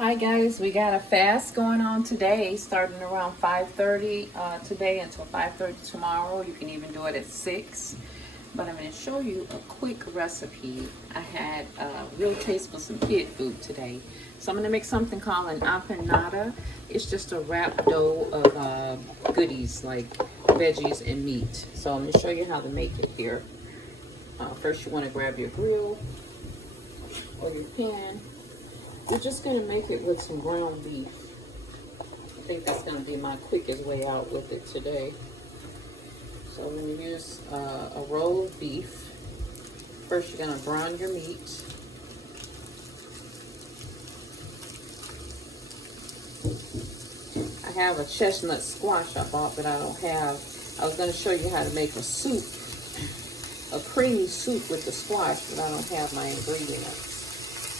Hi guys, we got a fast going on today, starting around 5:30 today until 5:30 tomorrow. You can even do it at 6. But I'm going to show you a quick recipe. I had a real taste for some kid food today. So I'm going to make something called an empanada. It's just a wrap dough of goodies like veggies and meat. So I'm going to show you how to make it here. First you want to grab your grill or your pan. We're just going to make it with some ground beef. I think that's going to be my quickest way out with it today. So I'm going to use a roll of beef. First you're going to brown your meat. I have a chestnut squash I bought, but I don't have. I was going to show you how to make a soup, a creamy soup with the squash, but I don't have my ingredients.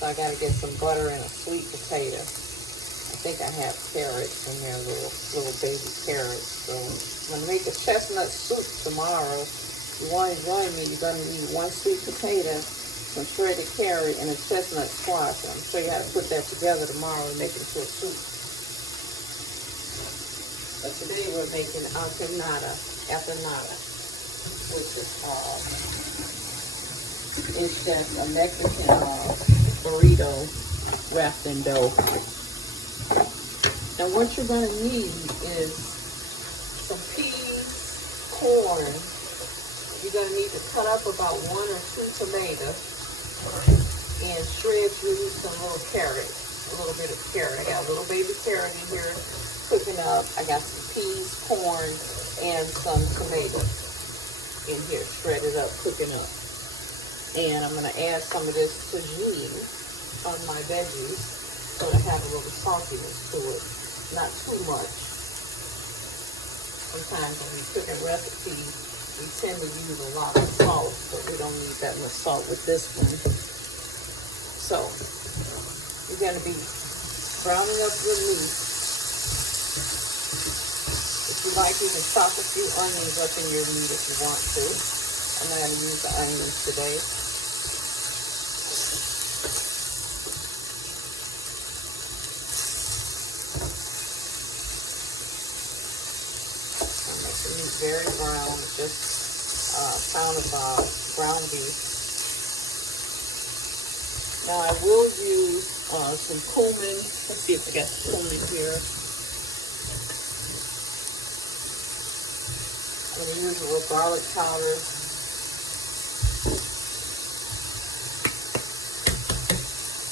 So I got to get some butter and a sweet potato. I think I have carrots in there, little baby carrots. So I'm going to make a chestnut soup tomorrow. If you want to join me, you're going to need 1 sweet potato, some shredded carrot, and a chestnut squash. I'm going to show you how to put that together tomorrow and make it into a soup. But today we're making empanada, which is it's just a Mexican burrito wrapped in dough. Now what you're going to need is some peas, corn. You're going to need to cut up about 1 or 2 tomatoes and shred you some little carrot, a little bit of carrot. I got a little baby carrot in here cooking up. I got some peas, corn, and some tomatoes in here shredded up, cooking up. And I'm going to add some of this tagine on my veggies so to have a little saltiness to it. Not too much. Sometimes when we cook in recipes, we tend to use a lot of salt, but we don't need that much salt with this one. So, you're going to be browning up your meat. If you like, you can chop a few onions up in your meat if you want to. I'm not going to use the onions today. Very brown, just a pound of ground beef. Now I will use some cumin. Let's see if I got some cumin here. I'm going to use a little garlic powder.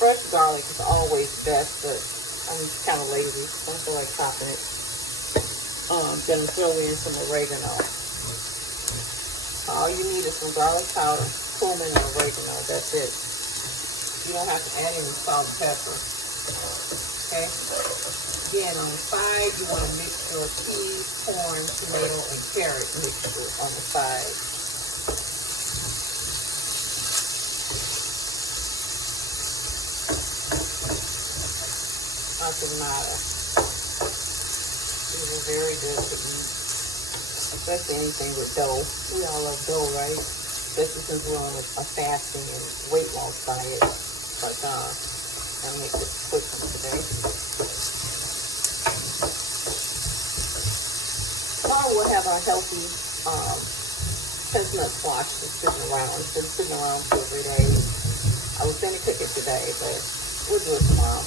Fresh garlic is always best, but I'm kind of lazy. I don't feel like chopping it. Gonna throw in some oregano. All you need is some garlic powder, cumin, and oregano. That's it. You don't have to add any salt and pepper. Okay? Again, on the side, you want to mix your peas, corn, tomato, and carrot mixture on the side. Empanada. These are very good to eat, especially anything with dough. We all love dough, right? Especially since we're on a fasting and weight loss diet. But I'll make this quick one today. Tomorrow we'll have our healthy chestnut squash that's sitting around. It's been sitting around for 3 days. I was going to cook it today, but we'll do it tomorrow.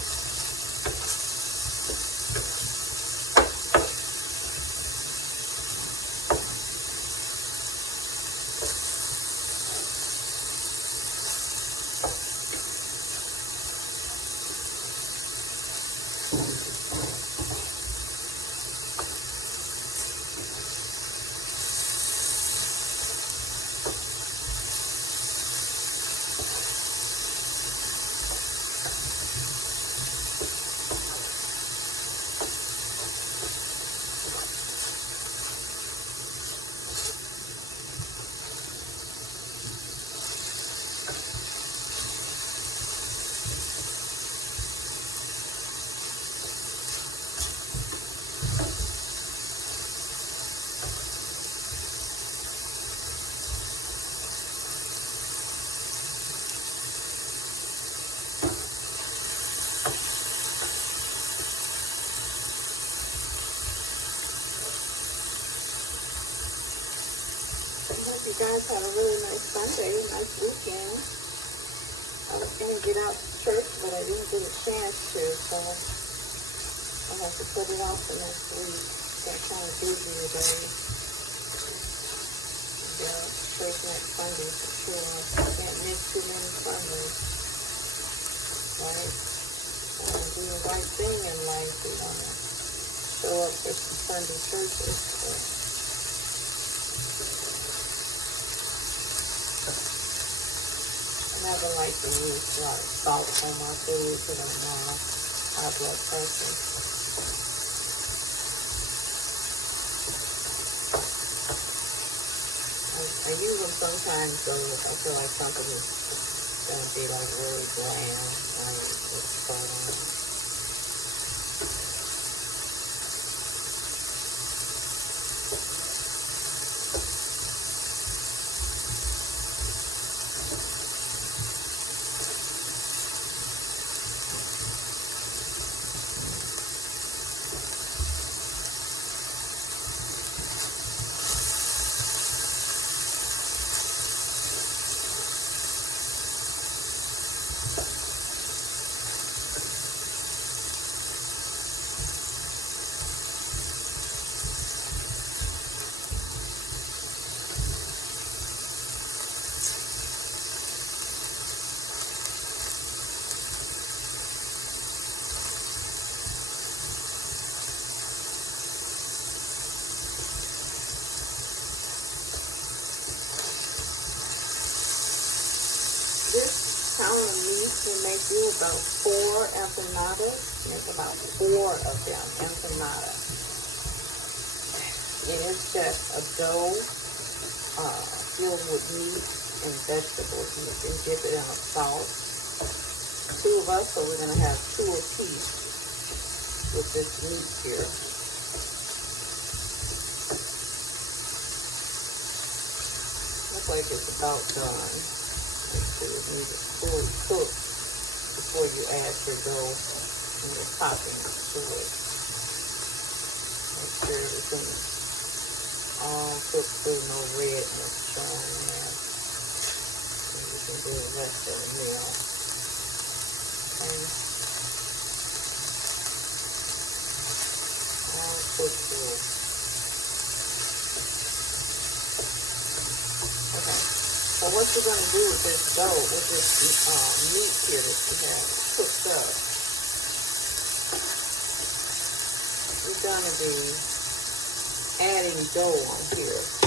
guys had a really nice Sunday, nice weekend. I was going to get out to church, but I didn't get a chance to, so I have to put it off for next week. Got kind of busy today. Yeah, church next Sunday for sure. Can't miss too many Sundays, right? Do the right thing in life. We want to show up for some Sunday churches. So. I never like to use a lot of salt on my food because I'm on high blood pressure. I use them sometimes though if I feel like something is going to be like really bland. I put salt on it. This pound of meat will make you about 4 empanadas. Make about 4 of them, empanadas. And it's just a dough filled with meat and vegetables. You can dip it in a sauce. 2 of us, so we're going to have 2 apiece with this meat here. Looks like it's about done. Make sure it needs to fully cook before you add your dough and your toppings to it. Make sure everything is all cooked through, no redness showing there. And you can do the rest of the meal. Okay. All cooked through. Okay. So what you're going to do with this dough, with this meat here that you have cooked up, you're going to be adding dough on here. So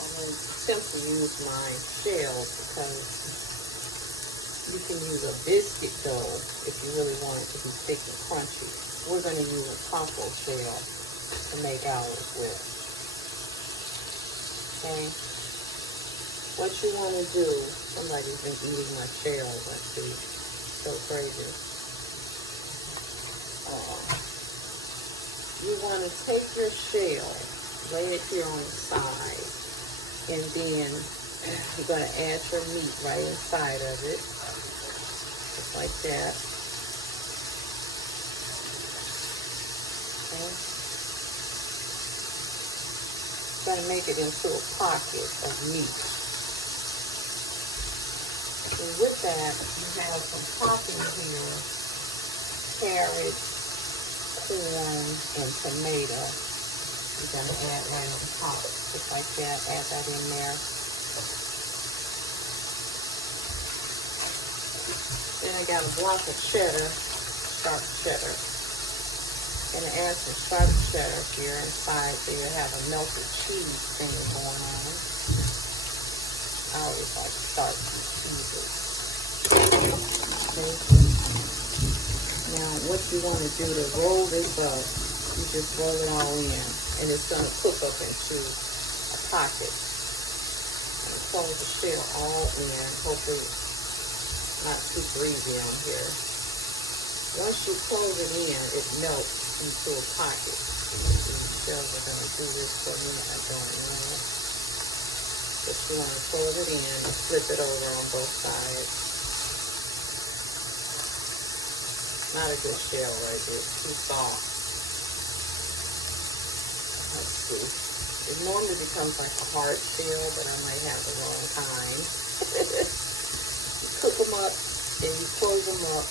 I'm going to simply use my shell because you can use a biscuit dough if you really want it to be thick and crunchy. We're going to use a taco shell to make ours with. Okay? What you want to do, somebody's been eating my shells, I see. So crazy. You want to take your shell, lay it here on the side, and then you're going to add your meat right inside of it. Just like that. Okay. Going to make it into a pocket of meat. And with that, you have some topping here: carrots, corn, and tomato. You're going to add right on top, just like that. Add that in there. Then I got a block of cheddar, sharp cheddar. And I add some sharp cheddar here inside so you have a melted cheese thing going on. I always like sharp cheeses. Okay. Now what you want to do to roll this up, you just roll it all in. And it's going to cook up into a pocket. And close the shell all in. Hopefully not too greasy on here. Once you close it in, it melts into a pocket. These shells are going to do this for me. I don't know. But you want to close it in and flip it over on both sides. Not a good shell right there. It's too soft. Let's see. It normally becomes like a hard shell, but I might have the wrong kind. You cook them up and you close them up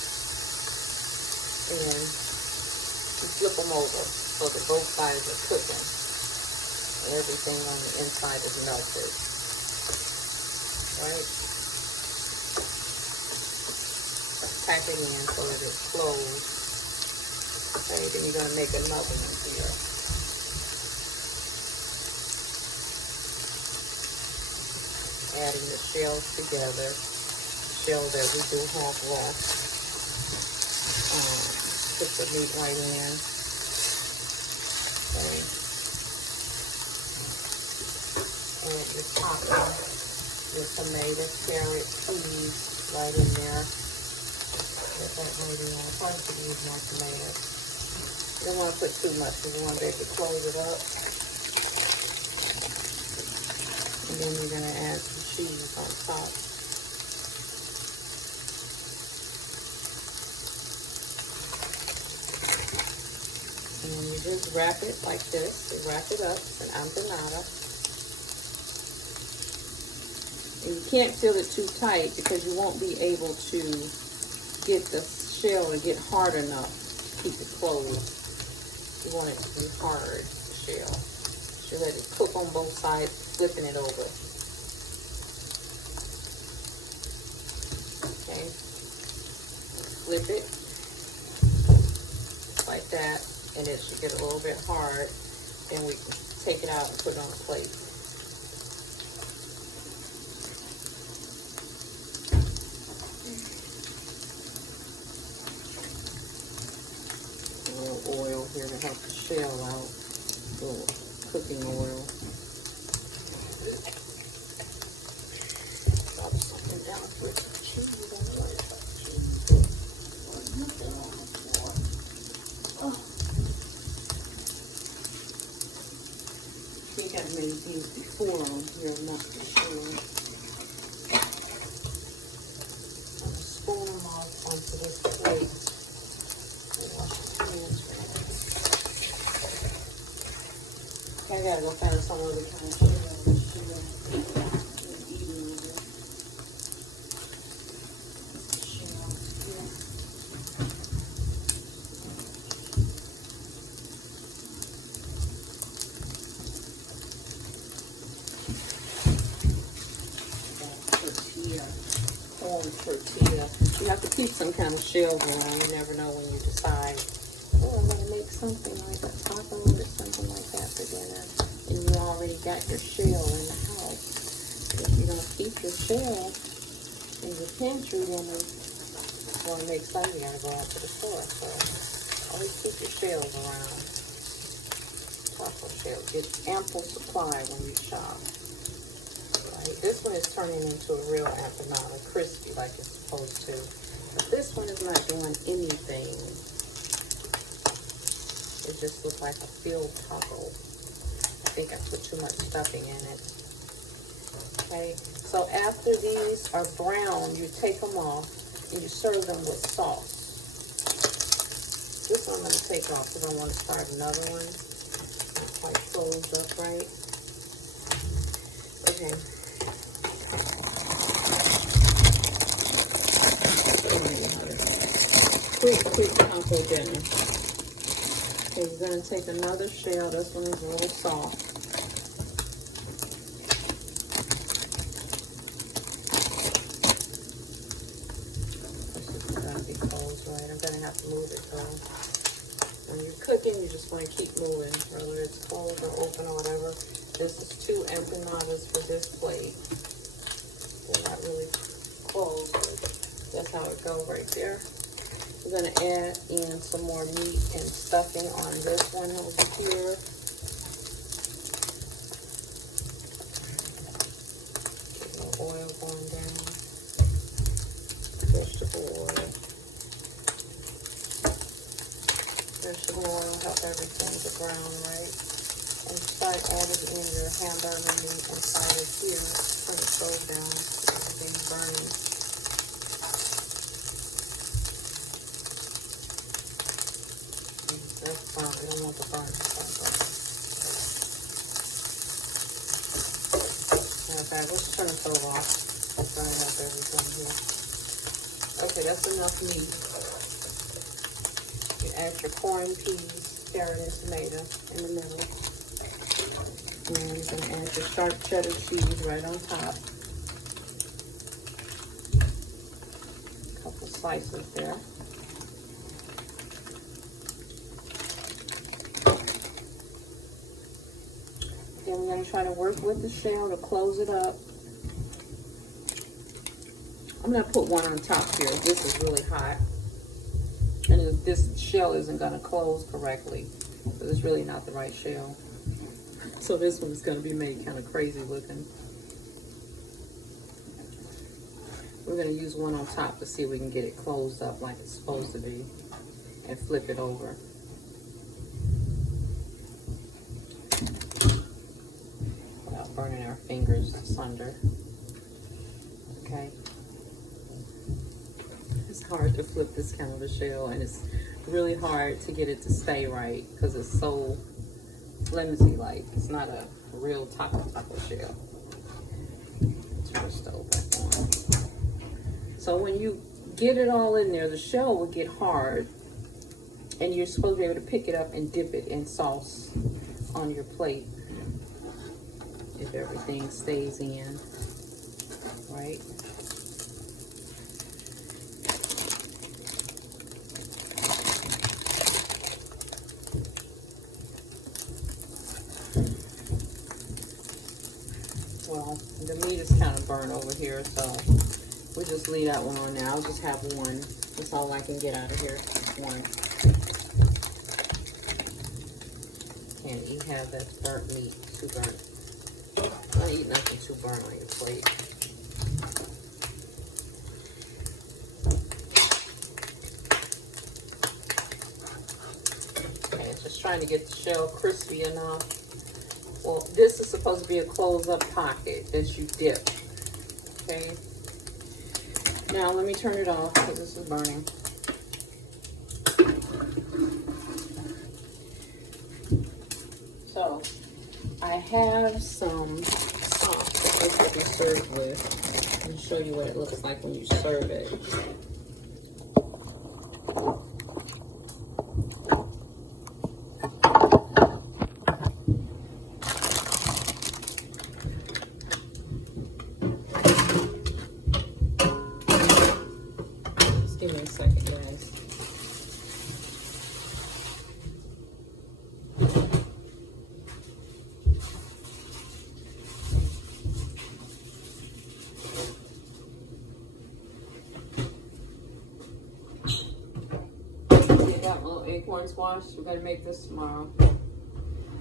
and you flip them over so that both sides are cooking. Everything on the inside is melted. Right? Pack it in so that it's closed. Okay, then you're going to make another one here. Adding the shells together. Shells that we do have left. Put the meat right in. Okay. Add your topping, your tomato, carrot, peas right in there. Get that right in. I probably could use more tomatoes. You don't want to put too much because you want to be able to close it up. And then you're going to add some cheese on top. And you just wrap it like this. You wrap it up. It's an empanada. And you can't fill it too tight because you won't be able to get the shell to get hard enough to keep it closed. You want it to be hard, the shell. So let it cook on both sides, flipping it over. Okay. Flip it like that, and it should get a little bit hard. Then we can take it out and put it on a plate. Oil here to help the shell out. A little cooking oil. Drop something down for some cheese. I like cheese. Oh. I think I've made these before on here, I'm not for sure. I'm going to spoon them off onto this plate. I gotta go find some other kind of shell. Tortilla, corn tortilla. You have to keep some kind of shells around. You never know when you decide, oh, I'm gonna make something like a taco or something like that for dinner, and you already got your shell in the house. If you're gonna keep your shell in your pantry, then you want to make something, you gotta go out to the store. So always keep your shells around. Taco shells. Get ample supply when you shop. Right? This one is turning into a real empanada, crispy like it's supposed to. But this one is not doing anything. It just looks like a filled taco. I think I put too much stuffing in it. Okay, so after these are brown, you take them off and you serve them with sauce. This one I'm going to take off because I want to start another one. Not quite closed up right. Okay. Quick taco dinner. Okay, we're going to take another shell. This one is a little soft. This is going to be closed, right? I'm going to have to move it though. When you're cooking, you just want to keep moving, whether it's closed or open or whatever. This is 2 empanadas for this plate. They're not really closed, but that's how it goes right there. We're going to add in some more meat and stuffing on this one over here. Get a little oil going down. Vegetable oil. Vegetable oil help everything to brown right. And start adding in your hamburger meat inside of here. Turn the stove down so everything's burning. want the burn. Matter of fact, let's turn the stove off. Burn up everything here. Okay, that's enough meat. You add your corn, peas, carrot, and tomato in the middle. And you're going to add your sharp cheddar cheese right on top. A couple slices there. Then we're going to try to work with the shell to close it up. I'm going to put one on top here. This is really hot. And this shell isn't going to close correctly. Because it's really not the right shell. So this one's going to be made kind of crazy looking. We're going to use one on top to see if we can get it closed up like it's supposed to be. And flip it over. Without burning our fingers asunder. Okay. It's hard to flip this kind of a shell, and it's really hard to get it to stay right because it's so flimsy, like it's not a real taco shell. Turn the stove back on. So when you get it all in there, the shell will get hard, and you're supposed to be able to pick it up and dip it in sauce on your plate if everything stays in, right? Well, the meat is kind of burnt over here, so we'll just leave that one on now. I'll just have one. That's all I can get out of here. One. Can't have that burnt meat too burnt. Don't eat nothing too burnt on your plate. Okay, just trying to get the shell crispy enough. Well, this is supposed to be a close-up pocket that you dip. Okay. Now let me turn it off because this is burning. So I have some sauce that this will be served with. I'll show you what it looks like when you serve it. Just give me a second, guys. Acorn squash. We're going to make this tomorrow.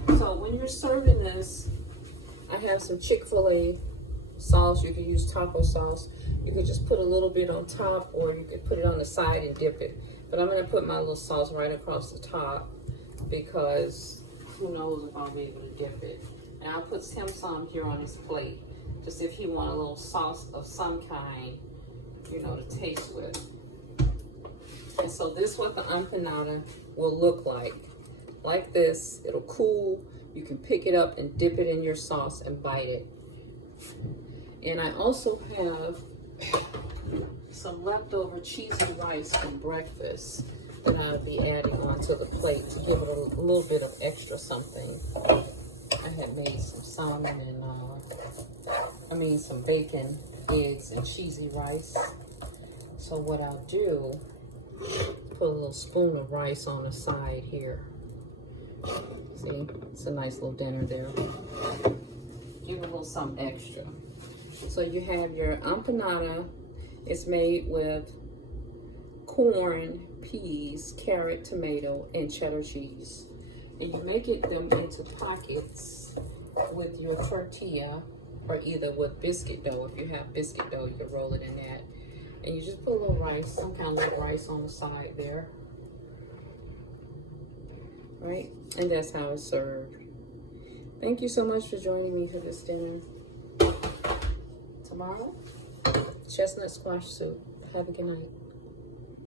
So when you're serving this, I have some Chick-fil-A sauce. You could use taco sauce. You could just put a little bit on top, or you could put it on the side and dip it. But I'm going to put my little sauce right across the top because who knows if I'll be able to dip it. And I'll put him some here on his plate, just if he want a little sauce of some kind, you know, to taste with. And so this is what the empanada will look like. Like this, it'll cool. You can pick it up and dip it in your sauce and bite it. And I also have some leftover cheesy rice from breakfast that I'll be adding onto the plate to give it a little bit of extra something. I had made some salmon and, some bacon, eggs, and cheesy rice. So what I'll do, put a little spoon of rice on the side here. See, it's a nice little dinner there. Give it a little something extra. So you have your empanada. It's made with corn, peas, carrot, tomato, and cheddar cheese. And you make them into pockets with your tortilla, or either with biscuit dough. If you have biscuit dough, you can roll it in that. And you just put a little rice, some kind of little rice on the side there. Right? And that's how it's served. Thank you so much for joining me for this dinner. Tomorrow, chestnut squash soup. Have a good night.